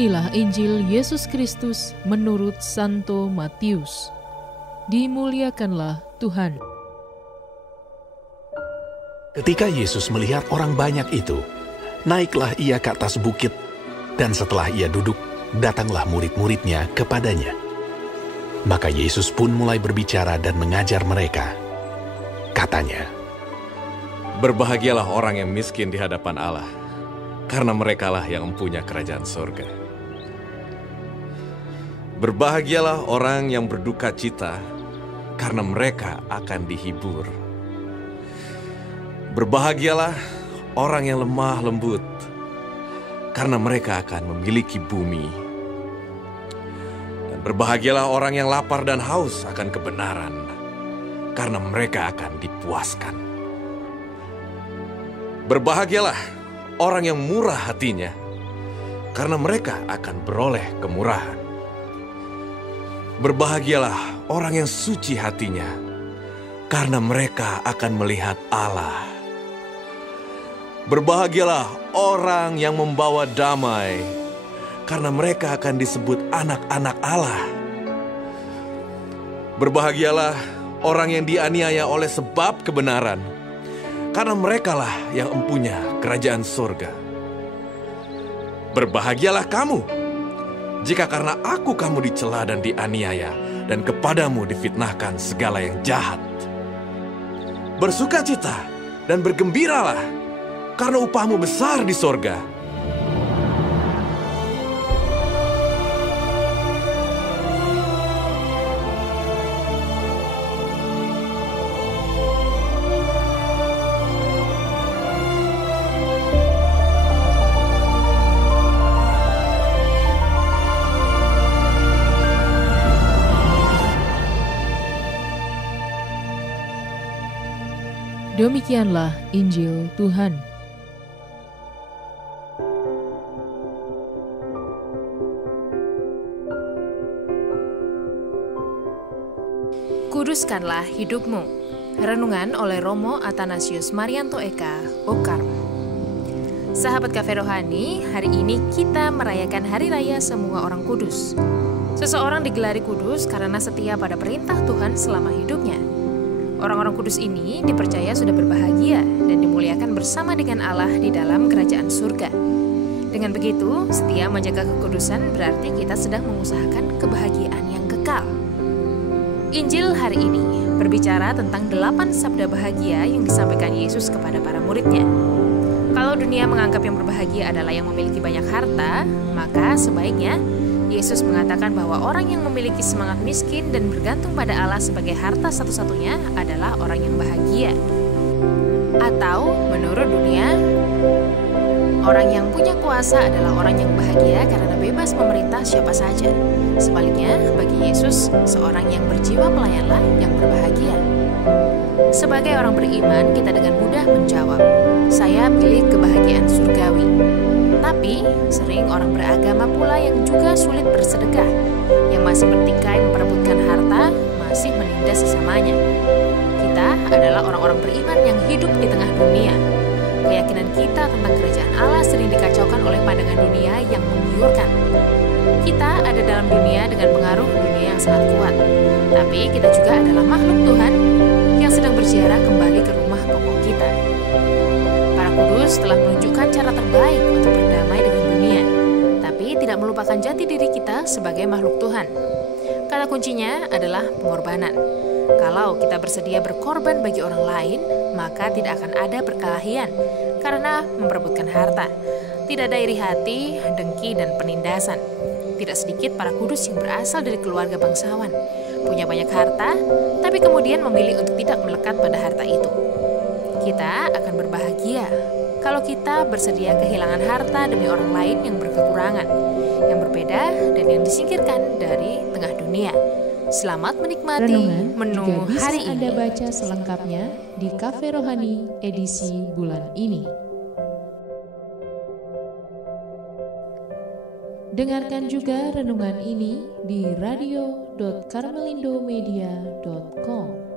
Inilah Injil Yesus Kristus menurut Santo Matius. Dimuliakanlah Tuhan. Ketika Yesus melihat orang banyak itu, naiklah ia ke atas bukit, dan setelah ia duduk, datanglah murid-muridnya kepadanya. Maka Yesus pun mulai berbicara dan mengajar mereka. Katanya, "Berbahagialah orang yang miskin di hadapan Allah, karena merekalah yang mempunyai kerajaan surga. Berbahagialah orang yang berduka cita, karena mereka akan dihibur. Berbahagialah orang yang lemah lembut, karena mereka akan memiliki bumi. Dan berbahagialah orang yang lapar dan haus akan kebenaran, karena mereka akan dipuaskan. Berbahagialah orang yang murah hatinya, karena mereka akan beroleh kemurahan. Berbahagialah orang yang suci hatinya, karena mereka akan melihat Allah. Berbahagialah orang yang membawa damai, karena mereka akan disebut anak-anak Allah. Berbahagialah orang yang dianiaya oleh sebab kebenaran, karena merekalah yang empunya kerajaan surga. Berbahagialah kamu, jika karena aku kamu dicela dan dianiaya, dan kepadamu difitnahkan segala yang jahat. Bersukacita dan bergembiralah, karena upahmu besar di sorga. Demikianlah Injil Tuhan. Kuduskanlah hidupmu. Renungan oleh Romo Athanasius Marianto Eka, Okarm. Sahabat Cafe Rohani, hari ini kita merayakan Hari Raya Semua Orang Kudus. Seseorang digelari kudus karena setia pada perintah Tuhan selama hidupnya. Orang-orang kudus ini dipercaya sudah berbahagia dan dimuliakan bersama dengan Allah di dalam kerajaan surga. Dengan begitu, setia menjaga kekudusan berarti kita sedang mengusahakan kebahagiaan yang kekal. Injil hari ini berbicara tentang 8 sabda bahagia yang disampaikan Yesus kepada para muridnya. Kalau dunia menganggap yang berbahagia adalah yang memiliki banyak harta, maka sebaiknya Yesus mengatakan bahwa orang yang memiliki semangat miskin dan bergantung pada Allah sebagai harta satu-satunya adalah orang yang bahagia. Atau menurut dunia, orang yang punya kuasa adalah orang yang bahagia karena bebas memerintah siapa saja. Sebaliknya, bagi Yesus, seorang yang berjiwa pelayanlah yang berbahagia. Sebagai orang beriman, kita dengan mudah menjawab, "Saya pilih kebahagiaan surgawi." Tapi, sering orang beragama pula yang juga sulit bersedekah, yang masih bertikai memperebutkan harta, masih menindas sesamanya. Kita adalah orang-orang beriman yang hidup di tengah dunia. Keyakinan kita tentang kerajaan Allah sering dikacaukan oleh pandangan dunia yang menggiurkan. Kita ada dalam dunia dengan pengaruh dunia yang sangat kuat, tapi kita juga adalah makhluk Tuhan yang sedang berziarah kembali ke rumah pokok kita. Para kudus telah menunjukkan cara terbaik untuk berdamai dengan dunia, tapi tidak melupakan jati diri kita sebagai makhluk Tuhan. Kata kuncinya adalah pengorbanan. Kalau kita bersedia berkorban bagi orang lain, maka tidak akan ada perkelahian karena memperebutkan harta. Tidak ada iri hati, dengki, dan penindasan. Tidak sedikit para kudus yang berasal dari keluarga bangsawan, punya banyak harta, tapi kemudian memilih untuk tidak melekat pada harta itu. Kita akan berbahagia kalau kita bersedia kehilangan harta demi orang lain yang berkekurangan, yang berbeda, dan yang disingkirkan dari tengah dunia. Selamat menikmati menu hari ini. Anda baca selengkapnya di Cafe Rohani edisi bulan ini. Dengarkan juga renungan ini di radio.karmelindomedia.com.